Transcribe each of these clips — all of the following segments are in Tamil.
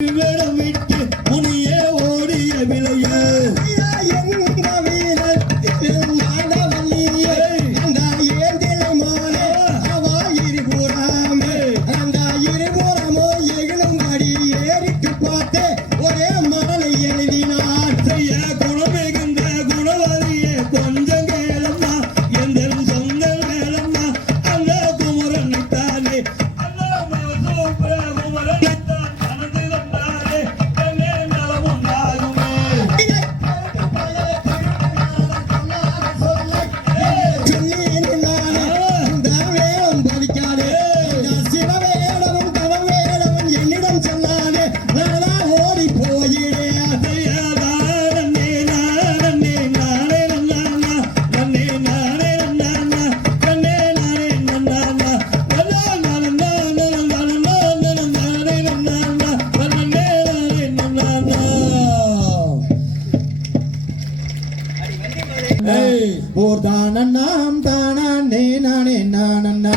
வேடமிட்டு போர் தானண்ணாம் தானே நானே நானண்ணா.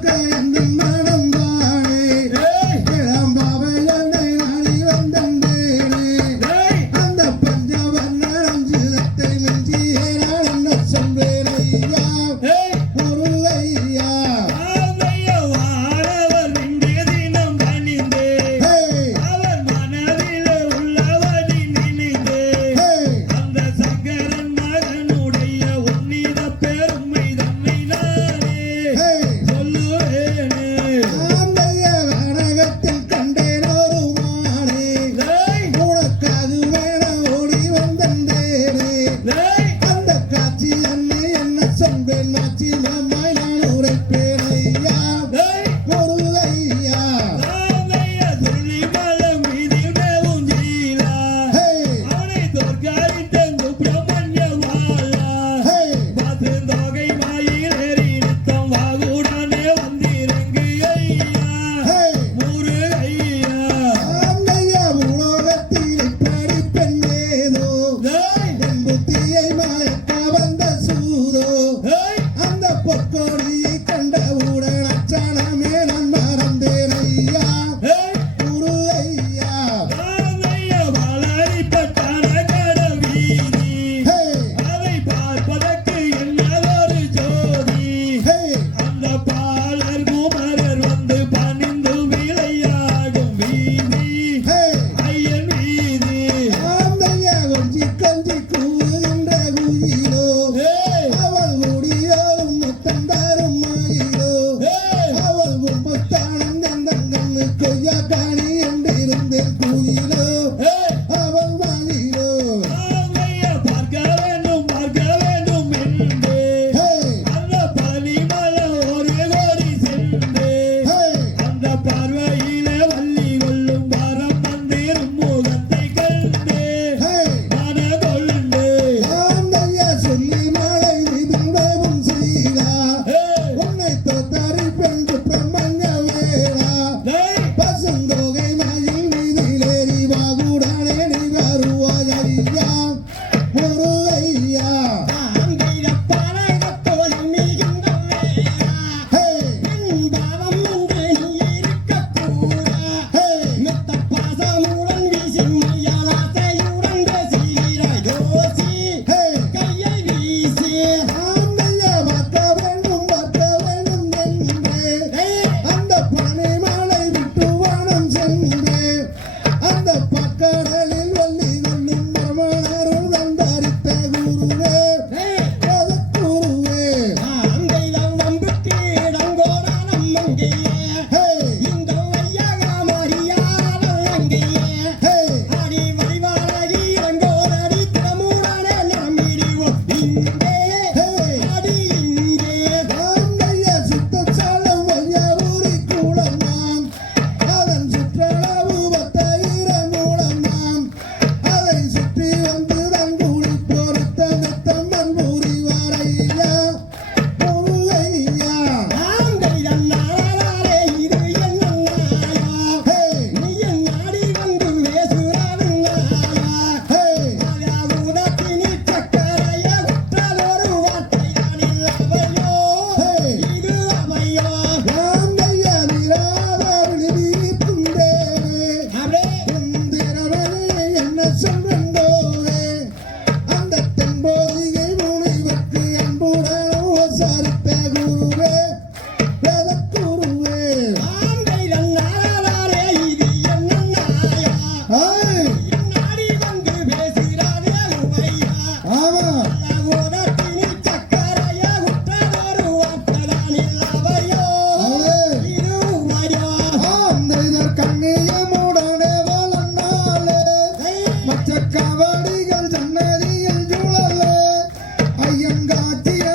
பக்க God did.